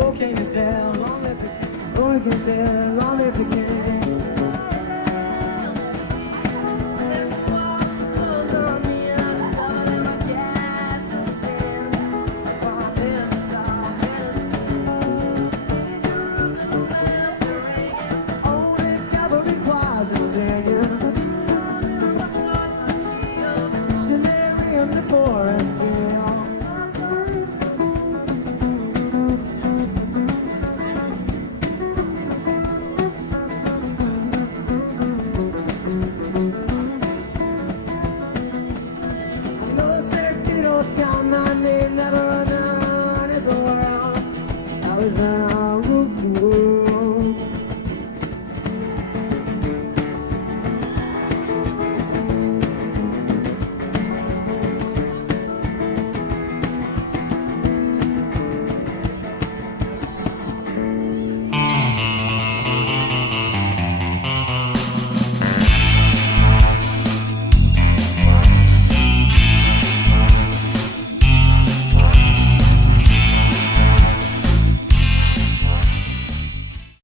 Walking is down, only picking. Walking is down, only picking. Never run out, it's all around. I was